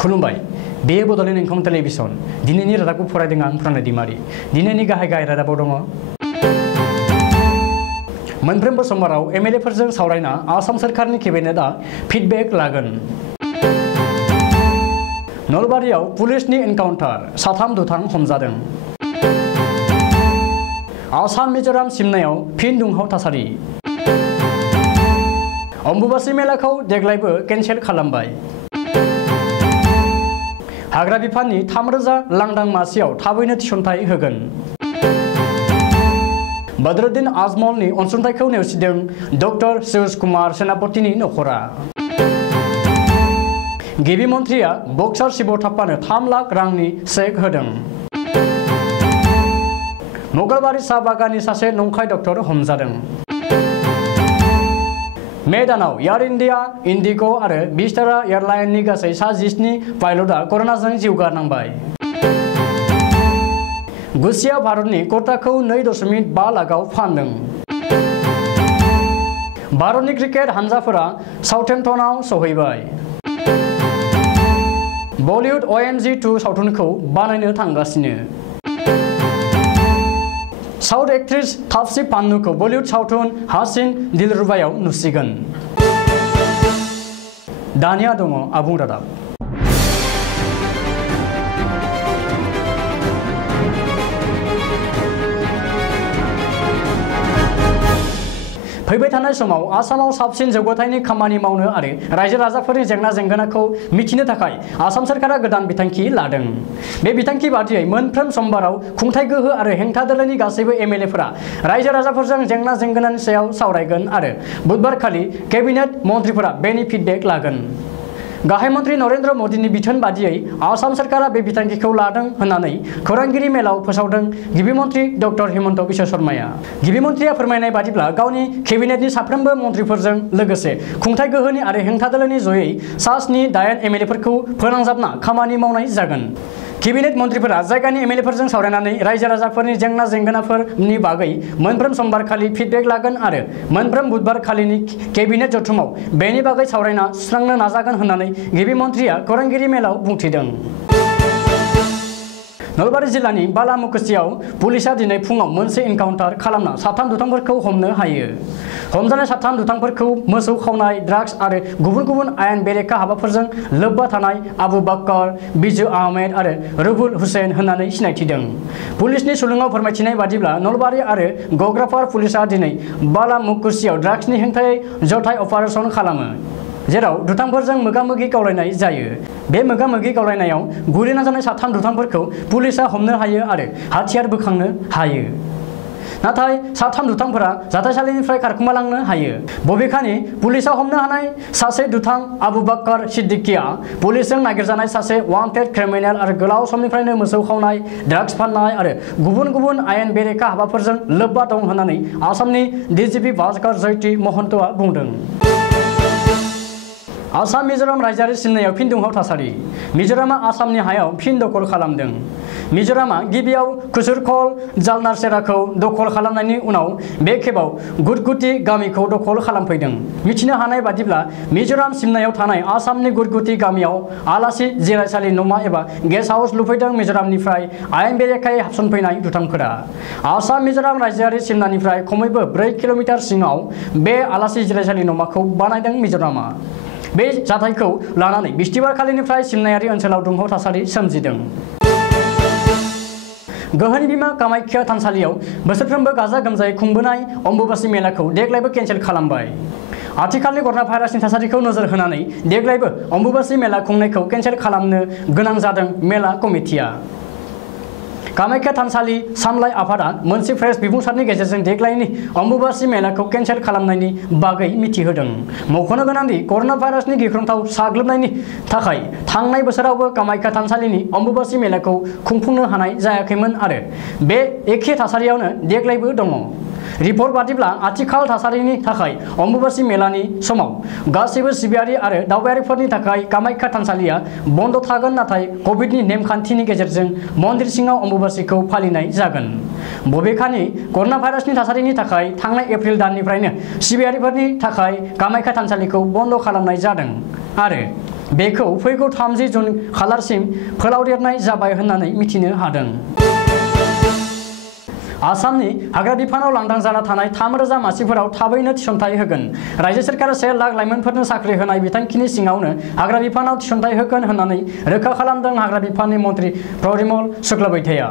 खुलुमबाय बे बड'लेण्ड इंखं टेलिभिजन दिनैनि रादाबखौ फरायदों आं फुराना दैमारि दिनैनि गाहाय रादाबाव दङ मोनफ्रोमबो समबाराव एमएलएफोरजों सावरायना आसाम सरकारनि केबिनेटआ फिडबेक लागोन नलबारियाव पुलिसनि एनकाउन्टार साथाम दुथां हमजादों आसाम मिजोराम सिमनायाव फिन दुंहाव थासारि अम्बुबासि मेलाखौ देग्लायबो केन्सेल खालामबाय हाग्रा बिफाननि 3000 लांदां मासियाव थाबैनो थिसनथाय होगोन बदरुद्दीन आजमलनि अनसुंथाइखौ नेवसिदों डक्टर सुरेश कुमार सेनापतिनि नखरा गिबि मन्थ्रिया बक्सार शिव थाप्पानो 3 लाख रांनि चेक होदों मंगलबारि साहा बागाननि सासे नंखाय डक्टर हमजादों मे दानाव एयार इन्डिया इन्डिग' आरो विस्टारा एयारलाइननि गासै 17 पाइलटआ कर'नाजों जिउ गारनांबाय गुसिया भारतनि कर्ताखौ 2.5 लाखआव फानदों भारतनि क्रिकेट हानजाफोरा साउथेम्पटनाव सौहैबाय बलिउड OMG 2 सावथुनखौ बानायनो थांगासिनो साउथ एक्ट्रेस तापसी पन्नूखौ बलिउड सावथुन हासिन दिलरुबायाव नुसिगोन दानिया दङ आबुं रादाब फैबाय थानाय समाव आसामाव साबसिन जौगाथायनि खामानि मावनो आरो रायजो राजाफोरनि जेंना जेंगोनाखौ मिथिनो थाखाय आसाम सरकारा गोदान बिथांखि लादों बे बिथांखि बादियै मोनफ्रोम समबाराव खुंथाय गोहो आरो हेंथा दोलोनि गासैबो एमएलएफोरा रायजो राजाफोरजों जेंना जेंगोनानि सायाव सावरायगोन आरो बुधबारखालि केबिनेट मन्थ्रिफोरा बेनि फिडबेक लागोन गाहाय मन्थ्रि नरेन्द्र मोदीनि बिथोन बादियै आसाम सरकारा बे बिथांखिखौ लादों होननानै खौरांगिरि मेलाव फोसावदों गिबि मन्थ्रि डक्टर हिमन्त बिश्व शर्माया गिबि मन्थ्रिया फोरमायनाय बादिब्ला गावनि केबिनेटनि साफ्रोमबो मन्थ्रिफोरजों लोगोसे खुंथाय गोहोनि आरो हेंथा दोलोनि जयै सा-8 एमएलएफोरखौ फोनांजाबना खामानि मावनाय जागोन केबिनेट मन्थ्रिफोरा जायगानि एमएलएफोरजों सावरायनानै रायजो राजाफोरनि जेंना जेंगोनाफोरनि बागै मोनफ्रोम समबारखालि फिडबेक लागोन आरो मोनफ्रोम बुधबारखालिनि केबिनेट जथुमाव बेनि बागै सावरायना सुस्रांनो नाजागोन होननानै गिबि मन्थ्रिया खौरांगिरि मेलाव बुंथिदों नलबारि जिल्लानि बालामुकुसियाव पुलिसा दिनै फुङाव मोनसे एनकाउन्टार खालामना 3 दुथांफोरखौ हमनो हायो हमजानाय 3 दुथांफोरखौ मोसौ खावनाय ड्राग्स आरो गुबुन गुबुन आयेन बेरेखा हाबाफोरजों लोब्बा थानाय आबु बक्कर बिजु आहमेद आरो रुबुल हुसैन होननानै सिनायथिदों पुलिसनि सुलुङाव फोरमायथिनाय बादिब्ला नलबारि आरो गग्रापार पुलिसा दिनै बालामुकुसियाव ड्राग्सनि हेंथायै जथाय अपारेसन खालामो जेराव दुथांफोरजों मोगा-मोगि गावलायनाय जायो बे मोगा-मोगि गावलायनायाव गुलिना जानाय 3 दुथांफोरखौ पुलिसा हमनो हायो आरो हाथियार बोखांनो हायो नाथाय 3 दुथांफोरा जाथायसालिनिफ्राय खारखोमालांनो हायो बबेखानि पुलिसा हमनो हानाय सासे दुथां आबु बक्कर सिद्दिकीआ पुलिसजों नागिरजानाय सासे वान्टेड क्रिमिनेल आरो गोलाव समनिफ्रायनो मोसौ खावनाय ड्राग्स फाननाय आरो गुबुन गुबुन आयेन बेरेखा हाबाफोरजों लोब्बा दं होननानै आसामनि DGP भास्कर जयति महन्तआ बुंदों आसाम मिजोराम रायजोआरि सिमनायाव फिन दुंहाव थासारि मिजोरामा आसामनि हायाव फिन दखल खालामदों मिजोरामा गिबियाव कुसुरखल जालनारसेराखौ दखल खालामनायनि उनाव बे खेबाव गुदगुति गामिखौ दखल खालामफैदों मिथिनो हानाय बादिब्ला मिजोराम सिमनायाव थानाय आसामनि गुदगुति गामियाव आलासि जिरायसालि नमा एबा गेस्ट हाउस लुफैदों मिजोरामनिफ्राय आयेन बेरेखायै हाबसनफैनाय दुथांफोरा आसाम मिजोराम रायजोआरि सिमनानिफ्राय खमैबो 4 किल'मिटार सिङाव बे आलासि जिरायसालि नमाखौ बानायदों मिजोरामा बे जाथायखौ लानानै बिस्थिबारखालिनिफ्राय सिमनायारि ओनसोलाव दुंहाव थासारि सोमजिदों गोहोनि बिमा कामाख्या थानसालियाव बोसोरफ्रोमबो गाजा गोमजायै खुंबोनाय अम्बुबासि मेलाखौ देग्लायबो केन्सेल खालामबाय आथिखालनि कर'ना भाइरासनि थासारिखौ नोजोर होनानै देग्लायबो अम्बुबासि मेला खुंनायखौ केन्सेल खालामनो गोनां जादों मेला कमिटिया कामाख्या थानसालि सामलाय आफादा मोनसे प्रेस बिबुंसारनि गेजेरजों देग्लायनि अम्बुबासि मेलाखौ केन्सेल खालामनायनि बागै मिथिहोदों मख'नो गोनांदि कर'ना भाइरासनि गिख्रंथाव साग्लोबनायनि थाखाय थांनाय बोसोरावबो कामाख्या थानसालिनि अम्बुबासि मेलाखौ खुंफुंनो हानाय जायाखैमोन आरो बे एखे थासारियावनो देग्लायबो दङ रिपर्ट बादिब्ला आथिखाल थासारिनि थाखाय अम्बुबासि मेलानि समाव गासैबो सिबियारि आरो दावबायारिफोरनि थाखाय कामाख्या थानसालिया बन्द थागोन नाथाय कोविडनि नेमखान्थिनि गेजेरजों मन्दिर सिङाव अम्बुबासिखौ फालिनाय जागोन बबेखानि कर'ना भाइरासनि थासारिनि थाखाय थांनाय एप्रिल दाननिफ्रायनो सिबियारिफोरनि थाखाय कामाख्या थानसालिखौ बन्द खालामनाय जादों आरो बेखौ फैगौ 30 जुन खालारसिम फोलावदेरनाय जाबाय होननानै मिथिनो हादों। आसामनि हाग्रा बिफानाव लांदां जाना थानाय 3,000 मासिफोराव थाबैनो थिसनथाइ होगोन। रायजो सोरखारा 1 लाख लाइमोनफोरनो साख्रि होनाय बिथांखिनि सिङावनो हाग्रा बिफानाव थिसनथाइ होगोन होननानै रोखा खालामदों हाग्रा बिफाननि मन्थ्रि परिमल शुक्लबैद्यआ।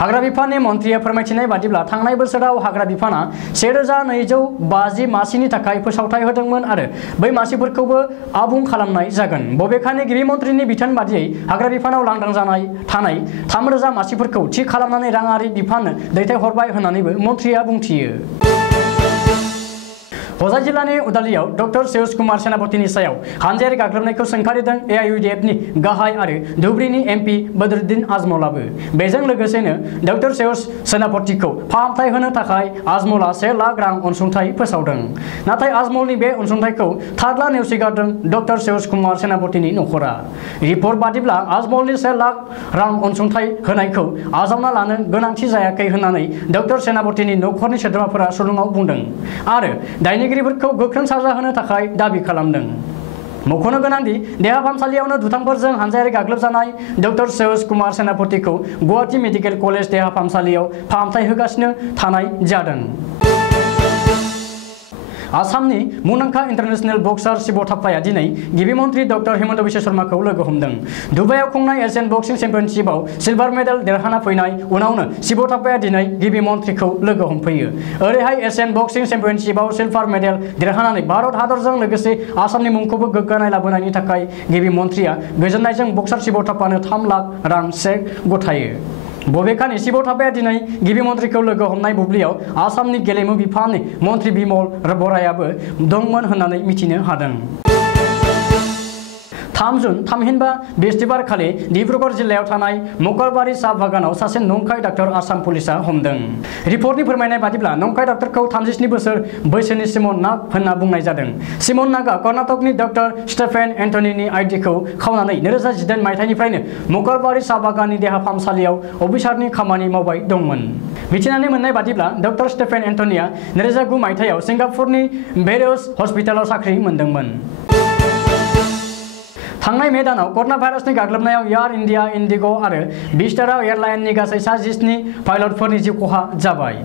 हाग्रा बिफाननि मन्थ्रिया फोरमायथिनाय बादिब्ला थांनाय बोसोराव हाग्रा बिफाना 1,250 मासिनि थाखाय फोसावथाइ होदोंमोन आरो बै मासिफोरखौबो आबुं खालामनाय जागोन। बबेखानि गिबि मन्थ्रिनि बिथोन बादियै हाग्रा बिफानाव लांदां जानाय थानाय 3,000 मासिफोरखौ थि खालामनानै राङारि बिफाननो दैथायहरबाय होननानैबो मन्थ्रिया बुंथियो। हजाइ जिल्लानि उदालियाव डक्टर सेउस कुमार सेनापतिनि सायाव हानजायारि गाग्लोबनायखौ सोंखारिदों एआइयुडिएफनि गाहाय आरो धुबुरीनि एमपि बदरुद्दिन आजमलाबो। बेजों लोगोसेनो डक्टर सेउस सेनापतिखौ फाहामथाय होनो थाखाय आजमला 1 लाख रां अनसुंथाइ फोसावदों। नाथाय आजमलनि बे अनसुंथाइखौ थारला नेवसिगारदों डक्टर सेउस कुमार सेनापतिनि नखरा। रिपर्ट बादिब्ला आजमलनि 1 लाख रां अनसुंथाइ होनायखौ आजावना लानो गोनांथि जायाखै होननानै डक्टर सेनापतिनि नखरनि सोद्रोमाफोरा सुलुङाव बुंदों आरो दायनिगिरिफोरखौ गोख्रों साजा होनो थाखाय दाबि खालामदों। मख'नो गोनांदि देहा फाहामसालियावनो दुथांफोरजों हानजायारि गाग्लोबजानाय डक्टर सेउस कुमार सेनापतिखौ गुवाहाटी मेडिकेल कलेज देहा फाहामसालियाव फाहामथाय होगासिनो थानाय जादों। आसामनि मुंदांखा इन्टारनेशनेल बक्सार शिव थाप्पाया दिनै गिबि मन्थ्रि डक्टर हिमन्त बिश्व शर्माखौ लोगो हमदों। दुबाइआव खुंनाय एशियान बक्सिं चेम्पियनशिपआव सिलभार मेडेल देरहाना फैनाय उनावनो शिव थाप्पाया दिनै गिबि मन्थ्रिखौ लोगो हमफैयो। ओरैहाय एशियान बक्सिं चेम्पियनशिपआव सिलभार मेडेल देरहानानै भारत हादरजों लोगोसे आसामनि मुंखौबो गोग्गानाय लाबोनायनि थाखाय गिबि मन्थ्रिया गोजोननायजों बक्सार शिव थाप्पानो 3 लाख रां चेक गथायो। बबेखानि शिव थाप्पाया दिनै गिबि मन्थ्रिखौ लोगो हमनाय बुब्लियाव आसामनि गेलेमु बिफाननि मन्थ्रि बिमल बरायाबो दंमोन होननानै मिथिनो हादों। 3 जुन थामहिनबा बिस्तिबार खालि डिब्रुगड़ जिल्लायाव थानाय मकरबारि साहा बागानाव सासे नंखाय डाक्टर आसाम पुलिसा हमदों। रिपर्टनि फोरमायनाय बादिब्ला नंखाय डाक्टरखौ 37 बोसोर बैसोनि सिमन नाग होनना बुंनाय जादों। सिमन नागआ कर्नाटकनि डक्टर स्टेफेन एन्टनीनि आइडिखौ खावनानै 2018 मायथाइनिफ्रायनो मकरबारि साहा बागाननि देहा फाहामसालियाव अफिसारनि खामानि मावबाय दंमोन। मिथिनानै मोननाय बादिब्ला डक्टर स्टेफेन एन्टनीआ 2009 मायथाइयाव सिंगापुरनि बेरियस हस्पिटालाव साख्रि मोनदोंमोन। थांनाय मे दानाव कर'ना भाइरासनि गाग्लोबनायाव एयार इन्डिया, इन्डिग' आरो विस्टारा एयारलाइननि गासै 17 पाइलटफोरनि जिउ खहा जाबाय।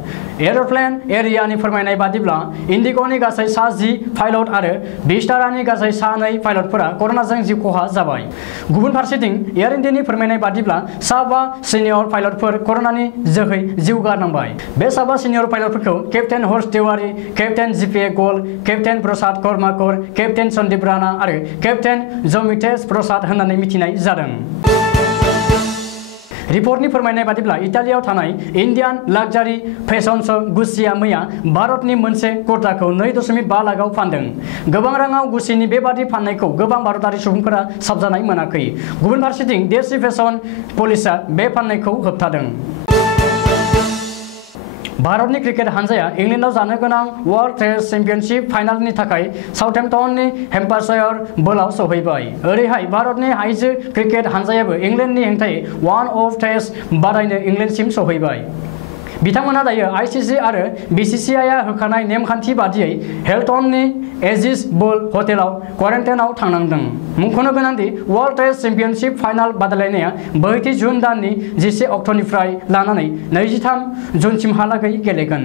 एर'प्लेन एरियानि फोरमायनाय बादिब्ला इन्डिग'नि गासै 10 पाइलट आरो विस्टारानि गासै 2 पाइलटफोरा कर'नाजों जिउ खहा जाबाय। गुबुन फारसेथिं एयार इन्डियानि फोरमायनाय बादिब्ला 5 सिनियर पाइलटफोर कर'नानि जोहै जिउ गारनांबाय। बे 5 सिनियर पाइलटफोरखौ केप्टेन हर्ष तिवारी, केप्टेन जीपीए गल, केप्टेन प्रसाद कर्माकर, केप्टेन सन्दीप राणा आरो केप्टेन जमितेश प्रसाद होननानै मिथिनाय जादों। रिपर्टनि फोरमायनाय बादिब्ला इटालियाव थानाय इन्डियान लाक्जारि फेशन श' गुच्चिआ मैया भारतनि मोनसे कुर्ताखौ 2.5 लाखआव फानदों। गोबां राङाव गुच्चिनि बेबादि फाननायखौ गोबां भारतारि सुबुंफोरा साबजानाय मोनाखै। गुबुन फारसेथिं देशी फेशन पलिसआ बे फाननायखौ होबथादों। भारतनि क्रिकेट हानजाया इंलेन्डआव जानो गोनां वर्ल्ड टेस्ट चेम्पियनशिप फाइनालनि थाखाय साउथेम्पटननि हेम्पाशायर बोलाव सौहैबाय। ओरैहाय भारतनि आइजो क्रिकेट हानजायाबो इंलेन्डनि हेंथायै वान अफ टेस्ट बादायनो इंलेन्डसिम सौहैबाय। बिथांमोना दायो आईसीसी आरो बीसीसीआईआ होखानाय नेमखान्थि बादियै हेल्टननि एजिस बोल हटेलाव क्वारेन्टाइनआव थांनांदों। मुंख'नो गोनांदि वर्ल्ड टेस्ट चेम्पियनशिप फाइनाल बादायलायनाया 4 जुन दाननि 11 अक्ट'निफ्राय लानानै 23 जुनसिमहालागै गेलेगोन।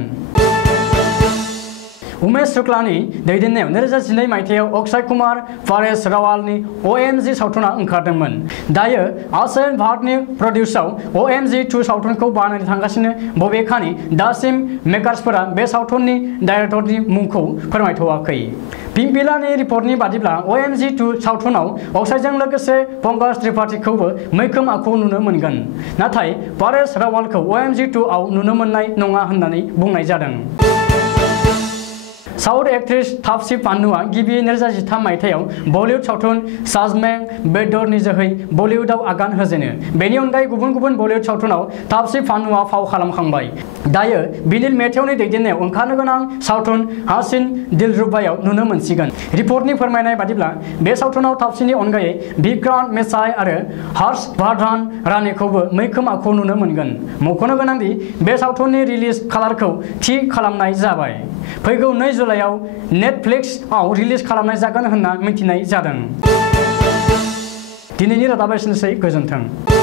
उमेश शुक्लानि दैदेननायाव 2012 मायथाइयाव अक्षय कुमार परेश रावालनि OMG सावथुना ओंखारदोंमोन। दायो आसियान भारतनि प्रडिउसाव OMG 2 सावथुनखौ बानायनो थांगासिनो। बबेखानि दासिम मेकार्सफोरा बे सावथुननि डाइरेक्टरनि मुंखौ फोरमायथ'वाखै। पिंपिलानि रिपर्टनि बादिब्ला OMG 2 सावथुनाव अक्षयजों लोगोसे पंकज त्रिपाठीखौबो मैखोम आखुआव नुनो मोनगोन। नाथाय परेश रावालखौ OMG 2 आव नुनो मोननाय नङा होननानै बुंनाय जादों। साउथ एक्ट्रेस तापसी पान्नुआ गिबि 2013 मायथाइयाव बलिउड सावथुन साजमें बेदरनि जोहै बलिउडआव आगान होजेनो। बेनि अनगायै गुबुन गुबुन बलिउड सावथुनाव तापसी पान्नुआ फाव खालामखांबाय। दायो बिनिल मेथेवनि दैदेननायाव ओंखारनो गोनां सावथुन हासिन दिलरुबायाव नुनो मोनसिगोन। रिपर्टनि फोरमायनाय बादिब्ला बे सावथुनाव तापसीनि अनगायै विक्रान्त मेसाई आरो हर्ष वर्धन रानीखौबो मैखोम आखुआव नुनो मोनगोन। मख'नो गोनांदि बे सावथुननि रिलिज खालारखौ थि खालामनाय जाबाय। फैगौ 2 जुलाइआव नेटफ्लिक्सआव रिलिज खालामनाय जागोन होनना मिथिनाय जादों। दिनैनि रादाबा एसेनोसै गोजोन्थों।